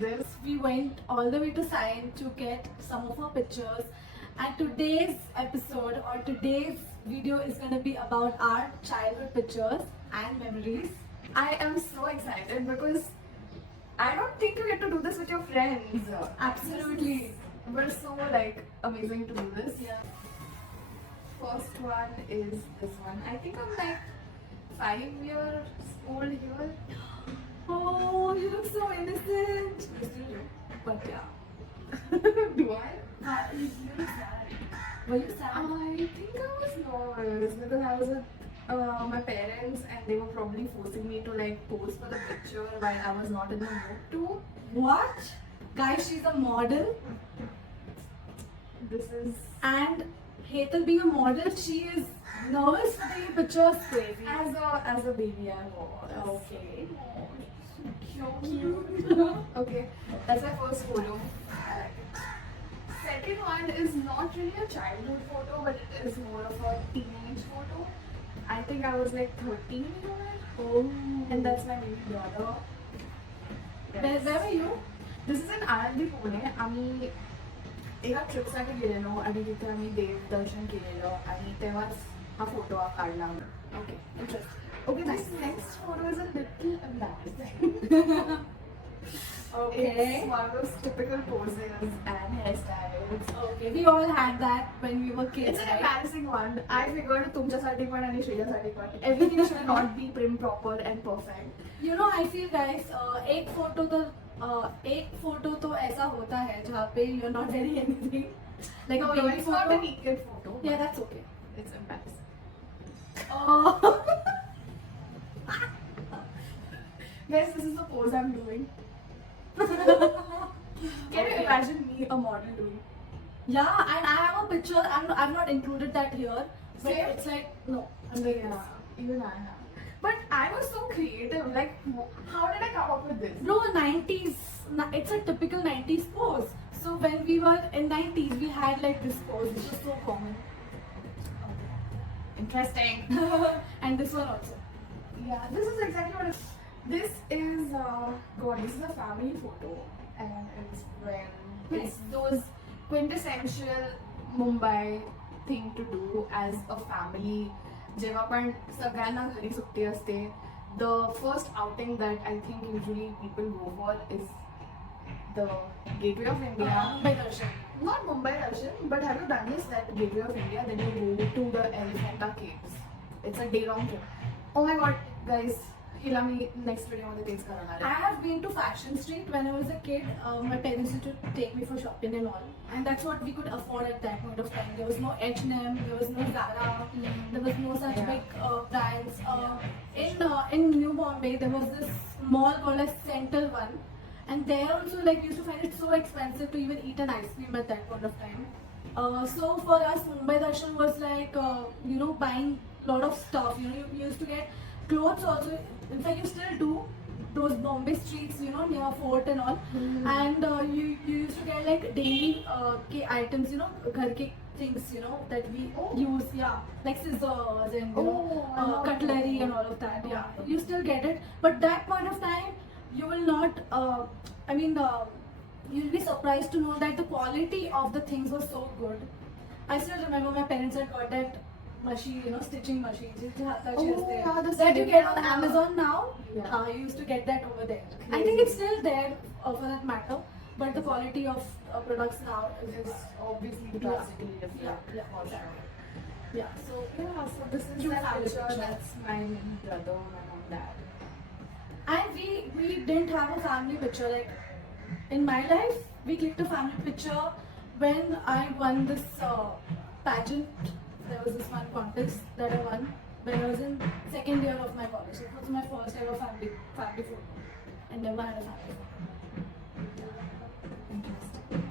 this. We went all the way to Siam to get some of our pictures. And today's episode or today's video is going to be about our childhood pictures and memories. I am so excited because I don't think you get to do this with your friends. Absolutely. But so like amazing to do this. Yeah. First one is this one. I think I'm like 5 years old here. Oh, you look so innocent. You still do. But yeah. Do I? You look sad. Were you sad? I think I was nervous because I was with my parents and they were probably forcing me to like pose for the picture while I was not in the mood to. What? Guys, she's a model. This is And Hetal being a model, she is nervous for taking pictures crazy. as a baby I was. Okay. Cute. Okay, that's my first photo. I like it. Second one is not really a childhood photo, but it is more of a teenage photo. I think I was like 13 years old. Oh. And that's my baby brother. Where were you? This is in Anandi Pune. आम्ही एका ट्रिपसाठी गेलेलो आणि तिथे आम्ही देवदर्शन केलेलं आणि तेव्हाच हा फोटो काढला. Okay, interesting. Okay, this next photo is a little embarrassing. Okay. It's one of those typical poses and hairstyles. Okay, we all had that when we were kids. It's an right? embarrassing one. I figured तुमच्यासाठी पण आणि श्रेयासाठी पण. Everything should not be prim, proper and perfect. You know, I feel guys, एक photo तो ऐसा होता है जहाँ पे you're not wearing anything. Like No, a baby it's photo. not a naked photo. Yeah, that's okay. It's embarrassing. Oh. Guys, this is the pose I'm doing. Can you imagine me, a model, doing? Yeah, and I have a picture. I've not included that here. But Same? it's like no. I'm like Yeah, even I have. But I was so creative. Like, how did I come up with this? No, 90s. It's a typical 90s pose. So when we were in 90s, we had like this pose, which was so common. Interesting. And this one also. Yeah, this is exactly what it is. This is, God, this is a family photo. And it's when it's those quintessential Mumbai thing to do as a family. जेव्हा पण सगळ्यांना घरी सुट्टी असते, the first outing that I think usually people go for is the Gateway of India. Mumbai Darshan. Not Mumbai Darshan, but have you done this? That Gateway of India, then you go to the Elephanta Caves. It's a day-long trip. Oh my God, guys, हिला मी next video मध्ये तेच करणार I आहे. have been to Fashion Street when I was a kid. My parents used to take me for shopping and all, and that's what we could afford at that point of time. There was no H&M, there was no Zara, there was no such Yeah. big brands. In New Bombay, there was this mall called as Central One, and there also like used to find it so expensive to even eat an ice cream at that point of time. So for us, Mumbai Darshan was like buying a lot of stuff. You used to get clothes also. In fact, you still do those Bombay streets, near Fort and all. And you used to get like daily items, ghar ke things, that we use, yeah, like scissors and I love cutlery that. and all of that. Yeah, you still get it. But that point of time, you will not. You'll be surprised to know that the quality of the things was so good. I still remember my parents had got that machine, stitching machine. Yeah, the That you get on Cinderella. Amazon now. Yeah. You used to get that over there. I Crazy. think it's still there for that matter. But the quality of products now is It's obviously Yeah. drastically different. Yeah, for sure. yeah. So Yeah, so this is You my have picture. it. That's my brother, my mom, dad. and we didn't have a family picture. Like in my life, we clicked a family picture when I won this pageant. There was this one contest that I won when I was in second year of my college. It was my first ever family photo. I never had a family photo. Interesting.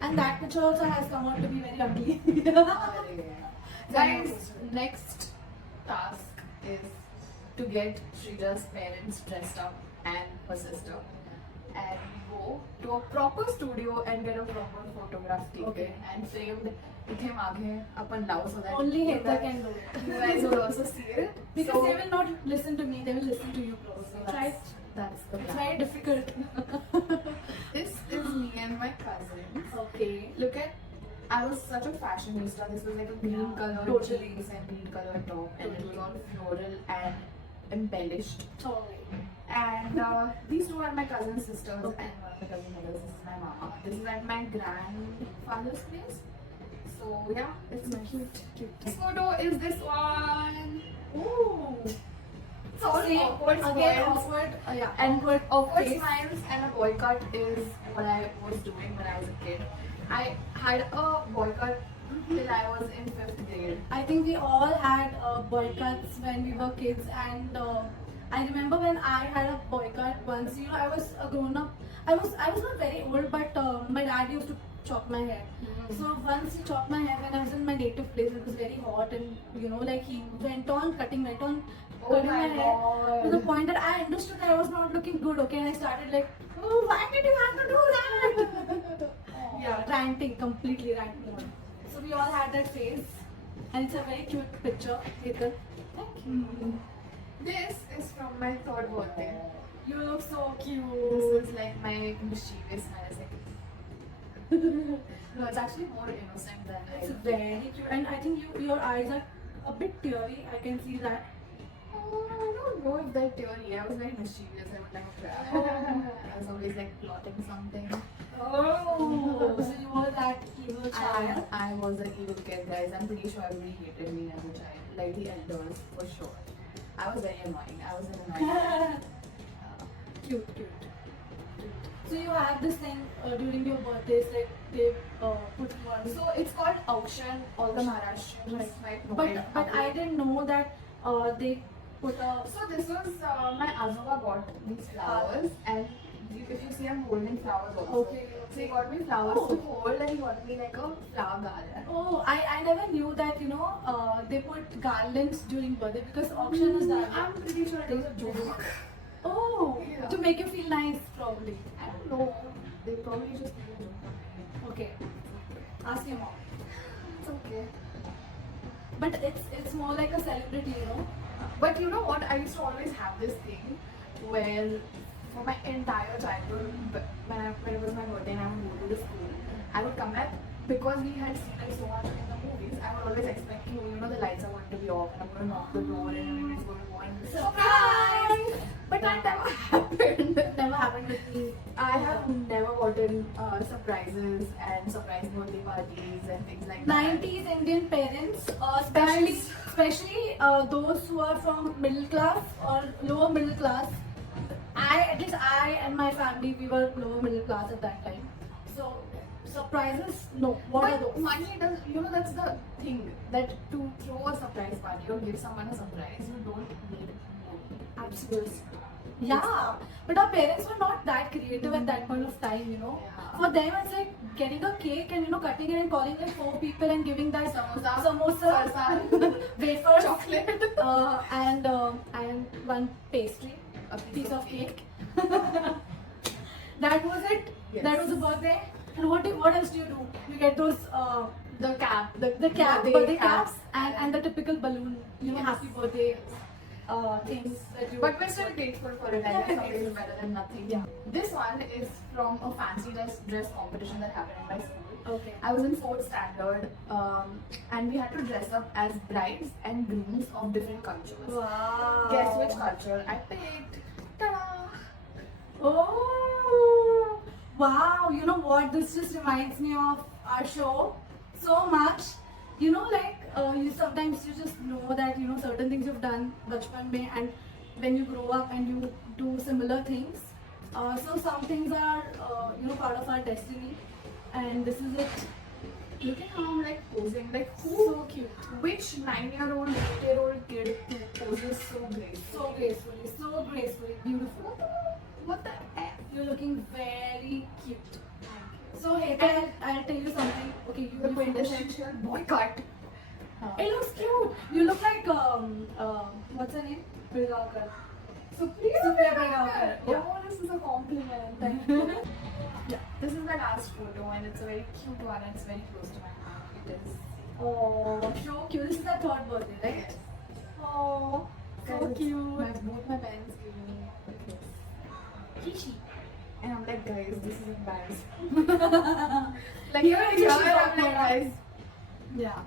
And that picture also has come out to be very ugly. Guys, next task is to get Shreya's parents dressed up and her sister. And we go to a proper studio and get a proper photograph taken Okay. and framed. इथे मागे आपण लावू so that Only you Heta guys- can do it. You guys will also see it. Because So they will not listen to me, they will listen to you. so Try that's the It's plan. very difficult. cousins. Okay. Look at, I was such a fashionista. This was like a green Yeah, color totally. jeans and green color top, and it was Totally. all floral and embellished. Totally. And these two are my cousin sisters, Okay. and one of my cousin brothers. This is my mama. This is at my grandfather's place. So yeah, it's Nice. cute. This photo is this one. Ooh. It's all Same. awkward Again, smiles. awkward. Yeah. And awkward face. smiles and a boycott is what I was doing when I was a kid. I had a boycott till I was in 5th grade. I think we all had boycotts when we were kids, and I remember when I had a boycott once. You know, I was a grown up. I was not very old, but my dad used to chop my hair. So once he chopped my hair when I was in my native place, it was very hot, and you know, like he went on cutting my hair to the point that I understood that I was not looking good. Okay, and I started like, oh, why did you have to do that? Yeah, ranting, completely ranting. So we all had that phase, and it's a very cute picture. Ethan, thank you. This is from my 3rd birthday. You look so This cute. is like my mischievous smile. No, it's actually more innocent than It's I. very cute, and I think your eyes are a bit teary. I can see that. I don't know if they're teary. I was very mischievous. I would like cry. I was always like plotting something. Oh, so you were that evil child. I was an evil kid, guys. I'm pretty sure everybody hated me as a child. Like the elders, for sure. I was very annoying. I was an annoying. Cute. So you have this thing during your birthdays, like they put one. So it's called auction. All the Maharashtrians might know it. But I didn't know that they put a. So this was my Azuba got these flowers, and if you see, I'm holding flowers also. Okay. So he got me flowers to hold, and he got me like a flower garland. Oh, I never knew that, you know, they put garlands during birthday because auction is that. I'm pretty sure it was a joke. Oh, Yeah. to make you feel nice, probably. I don't know. They probably just made a joke. Okay. Ask your mom. It's okay. But it's more like a celebrity, you know. But you know what? I used to always have this thing where for my entire childhood, when it was my birthday and I would go to the school, I would come back because we had seen it so much in the movies. I would always expect the lights are going to be off and I'm going to knock the door and everybody's going to go and surprise! But that never happened. Never happened with me. I have never gotten surprises and surprise birthday parties and things like that. 90s Indian parents, Guys. especially those who are from middle class or lower middle class. At least I and my family, we were lower middle class at that time. So surprises, no. What are But those? money does, that's the thing, that to throw a surprise party or give someone a surprise, you don't need money. Absolutely. Yeah, but our parents were not that creative at that point of time, you know. Yeah. For them, it's like getting a cake and cutting it and calling like 4 people and giving that samosa, Farsan, wafers, chocolate, and one pastry, a piece of cake. That was it. Yes. That was the birthday. And what else do you do? You get those the cap, the cap, birthday caps, and the typical balloon, Yes. happy birthday things that you. But we're still grateful for it. I Yeah, guess we're something is grateful. better than nothing. Yeah. This one is from a fancy dress competition that happened in my school. Okay. I was in 4th standard, and we had to dress up as brides and grooms of different cultures. Wow. Guess which culture I picked? Ta-da! Oh, wow. You know what? This just reminds me of our show so much. You know, like, sometimes you just know that, certain things you've done bachpan mein, and when you grow up and you do similar things. So some things are, part of our destiny. And this is it. Look at how I'm like posing. Like So cute. which 9-year-old, 8-year-old kid poses so gracefully? So gracefully, beautiful. What the F? You're looking very cute. Thank you. So, hey, I'll tell you something. Okay, you The will finish. quintessential boycott. It looks cute. You look like what's her name? Pirgaonkar. Supriya Pirgaonkar. Yeah. Oh, this is a compliment. Thank you. Yeah, this is my last photo and it's a very cute one and it's very close to my heart. It is. Oh, so cute. This is the 3rd birthday, right? Yes. Oh, so Guys, cute. both my parents gave me a kiss. Kishi. And I'm like, guys, this is embarrassing. Like even Yeah, here, she's I'm like, awkward. guys. Yeah.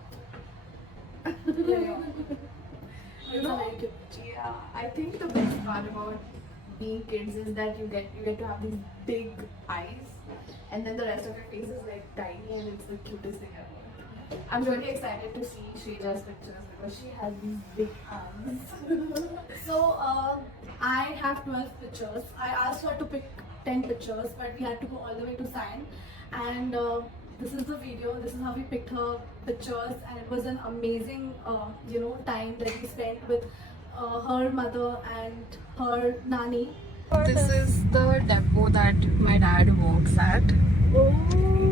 You know, yeah, I think the best part about being kids is that you get to have these big eyes, and then the rest of your face is like tiny, and it's the cutest thing ever. I'm really excited to see Shreeja's pictures because she has these big arms. So I have 12 pictures. I asked her to pick 10 pictures, but we had to go all the way to sign. And this is the video. This is how we picked her pictures, and it was an amazing, time that we spent with her mother and her nanny. This is the depot that my dad works at. Oh.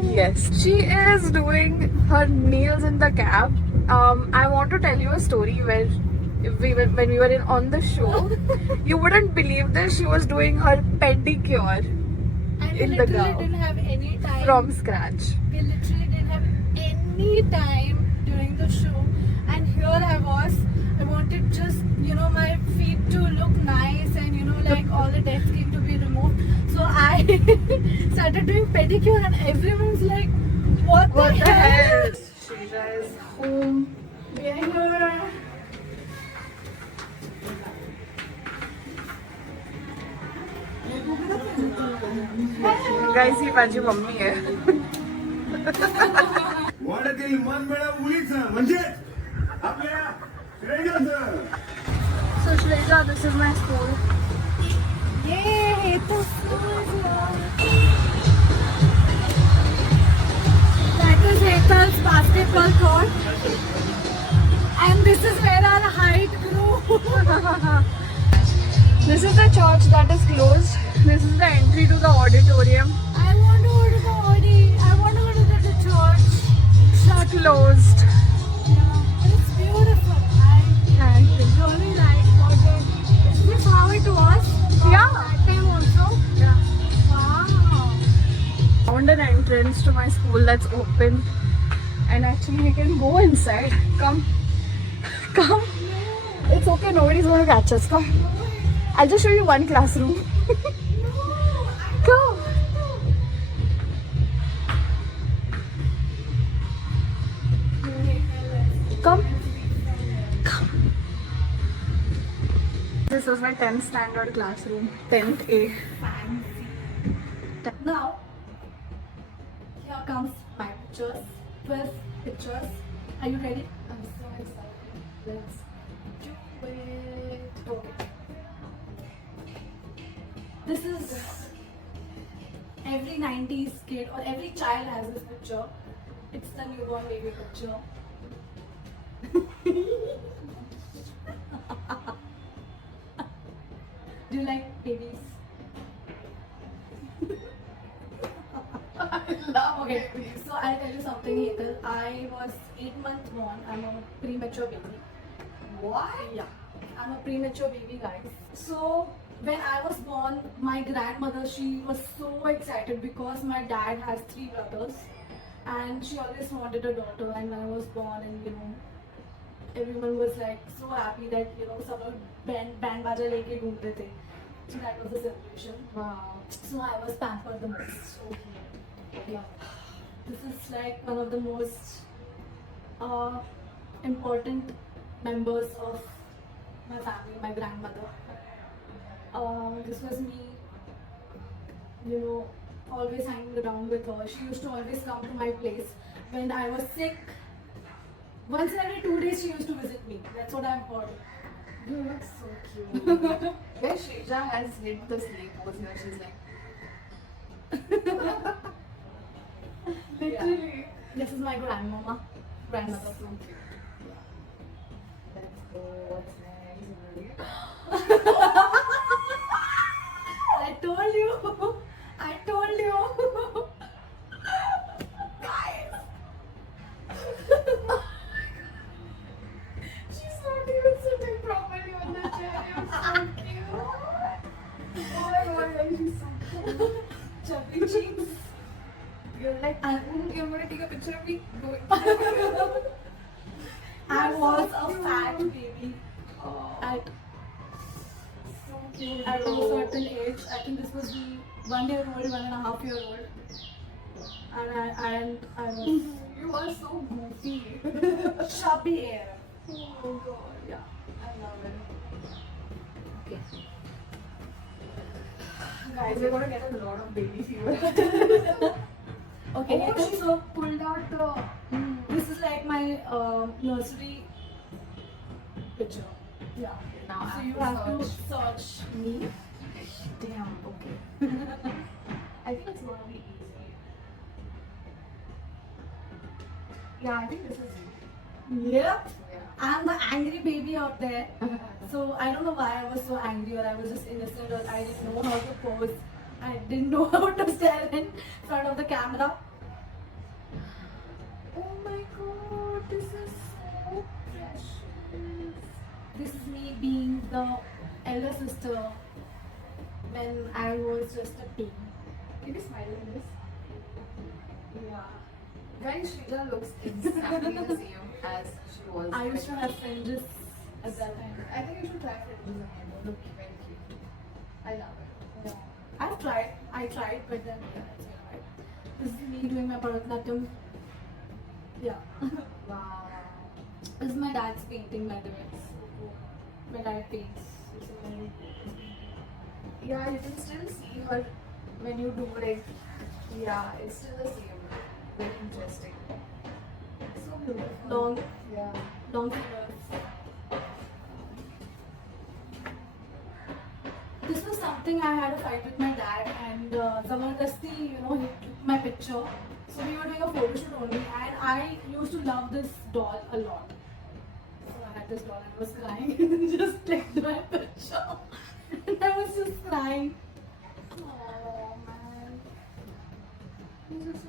Yes, she is doing her nails in the cab. I want to tell you a story where when we were on the show, you wouldn't believe this. She was doing her pedicure And we in the literally gown. didn't have any time. From scratch. We literally didn't have any time during the show, and here I was. I wanted just my feet to look nice, and like all the dead skin to be removed. So I started doing pedicure, and everyone's like, "What the hell?" Shreeja is home. We are here. Guys, ही माझी mummy आहे. वाड्यातील मनमेळा मुलीचं म्हणजे आपल्या श्रेयाचं. So Shreeja, this is my school. Yay! It's That is Hetal's basketball court, and this is where our height grew. This is the church that is closed. This is the entry to the auditorium. I want to go to the Audi. I want to go to the church. It's closed. Yeah, but it's beautiful. I Thank you. really like what it. Is this how it was? Yeah. That time also. Yeah. Wow. Found an entrance to my school that's open, and actually we can go inside. Come. Come. It's okay, nobody's going to catch us. Come. I'll just show you one classroom. Come. Come. Come. This was my 10th standard classroom. 10th A. Now, here comes my pictures. 12 pictures. Are you ready? I'm so excited. Let's do it. Okay. This is every 90s kid or every child has this picture. It's the newborn baby picture. Do you like babies? I love Okay, babies. so I'll tell you something, Hetal. I was 8 months born. I'm a premature baby. What? Yeah, I'm a premature baby, guys. So when I was born, my grandmother, she was so excited because my dad has 3 brothers, and she always wanted a daughter. And when I was born, and everyone was like so happy that सब लोग band बाजा लेके घूमते थे. So that was the celebration. Wow. So I was pampered the most. Yeah. This is like one of the most important members of my family, my grandmother. This was me, always hanging around with her. She used to always come to my place when I was sick. Once every 2 days, she used to visit me. That's what I've heard. You look so cute. Where Shreeja has hit the sleep pose here, she's like. Literally. This is my grandmama, grandmother. So cute. Let's go. What's next? I told you. I told you. Guys! She's not even sitting properly on the chair. You're so cute. Oh my god, guys, she's so cute. Chubby cheeks. You're like, you're gonna take a picture of me? Go. I was a fat baby. Oh, At so cute. at a certain age. I think this was the 1 year old, 1.5 year old. And I was You are so goofy. chubby air. Oh god. Yeah. I love it. Okay. Guys, we're gonna get a lot of baby fever. Okay, Oh, I think she so. pulled out the. This is like my nursery picture. Yeah. Now So I you have have to to search me. Damn. Okay. I think it's gonna be easy. Yeah, I think this is you. Yep. Yeah. I'm the angry baby out there. So I don't know why I was so angry, or I was just innocent, or I didn't know how to pose. I didn't know how to stand in front of the camera. Oh my god, this is so precious. This is me being the elder sister when I was just a teen. Can you smile like this? Yeah. Guys, Shrija looks exactly the same as she was. I used to have fringes at that time. I think you should try fringes again. They look very cute. I love it. Yeah. I tried, but then yeah, it's alright. This is me doing my Bharatanatyam. Yeah. Wow. This is my dad's painting, by the way. My dad paints. So, Yeah, you can still see her when you do like. Yeah, it's still the same. Very interesting. So beautiful. long Yeah. fingers. This was something I had a fight with my dad, and Zabardasti, he took my picture. So we were doing a photo shoot only, and I used to love this doll a lot. So I had this doll and I was crying and just clicked my picture. And I was just crying. Oh man. These are so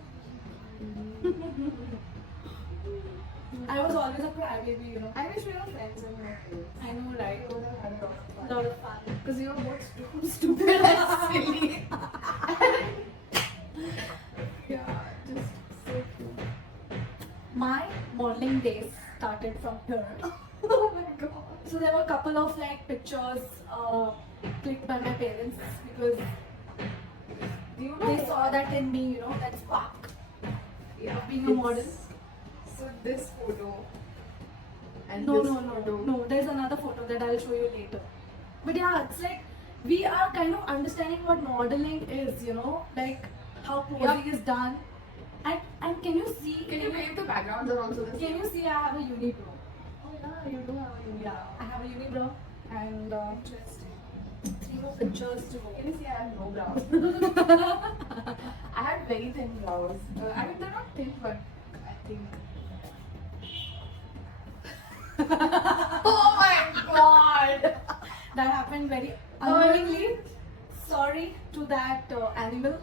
I was always a crybaby. I wish we were friends in my place. I know, right? We would have had a lot of A fun. lot of fun. Because you were both stupid and silly. Yeah, just so cute. My modeling days started from here. Oh my god. So there were a couple of like pictures clicked by my parents because Do you know they saw that in me, that spark Yeah, of being a model. So this photo and No, this no, photo. no. There's another photo that I'll show you later. But yeah, it's like we are kind of understanding what modeling is, like how posing is done. And can you see? Can you believe the backgrounds are also the same? Can you see? I have a unibrow. Oh yeah, you do have a unibrow. Yeah, I have a unibrow and Interesting. 3 more pictures to go. Can you see I have no brows? I had very thin brows. I mean, they're not thin, but I think. Oh my god! That happened very unknowingly. Sorry to that animal.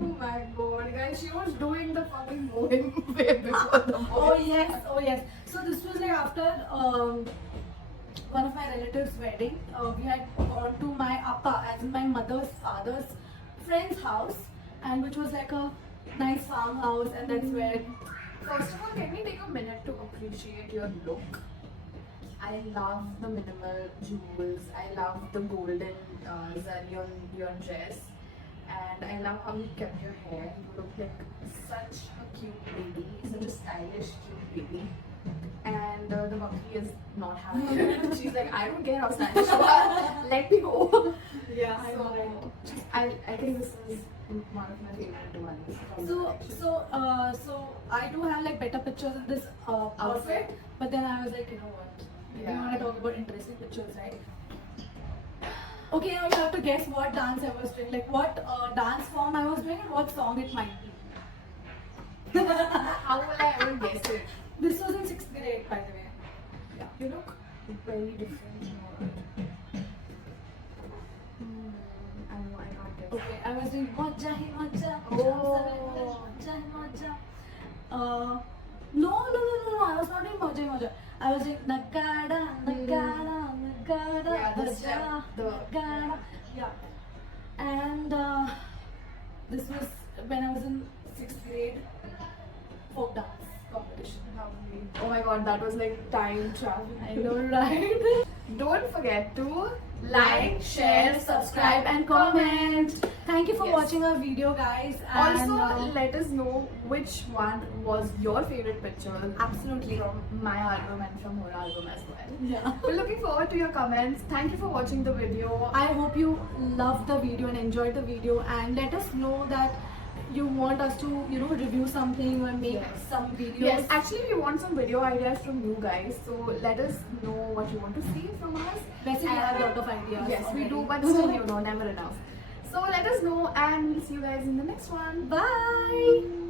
Oh my god, guys, she was doing the fucking moving way before the movie. Oh yes. So this was like after one of my relatives' wedding. We had gone to my appa, as in my mother's father's friend's house, and which was like a nice farmhouse, and that's where. First of all, can we take a minute to appreciate your look? I love the minimal jewels. I love the golden zari on your dress. And I love how you kept your hair. You look like such a cute baby, such a stylish cute baby. And the Bakri is not happy. She's like, I don't care how stylish you are. Let me go. Yeah, I So, know, right? I think this is one of my favorite ones. from the collection. So I do have like better pictures in this outfit, but then I was like, you know what? We Yeah. want to talk about interesting pictures, right? Okay, now you have to guess what dance I was doing, like what dance form I was doing, and what song it might be. How will I ever guess it? This was in 6th grade, by the way. Yeah. You look very different. I know, I can't guess. Okay, I was doing Moja hi Moja. Oh. Moja hi Moja. No, I was not doing Moja hi Moja. I was doing Nagada, Nagada, Nagada, Yeah, the Baja, step, the- Nagada. Yeah. And this was when I was in 6th grade folk dance competition. Oh my god, that was like time travel. I know, right? Don't forget to like, share, subscribe, and comment. Thank you for Yes. watching our video, guys. And, Also, let us know which one was your favorite picture absolutely. from my album and from her album as well. Yeah. We're looking forward to your comments. Thank you for watching the video. I hope you loved the video and enjoyed the video, and let us know that you want us to, review something or make Yes. some videos. Yes, actually, we want some video ideas from you guys. So let us know what you want to see from us. Basically, we have a lot of ideas. Yes, we do, already. but still, never enough. So let us know, and we'll see you guys in the next one. Bye.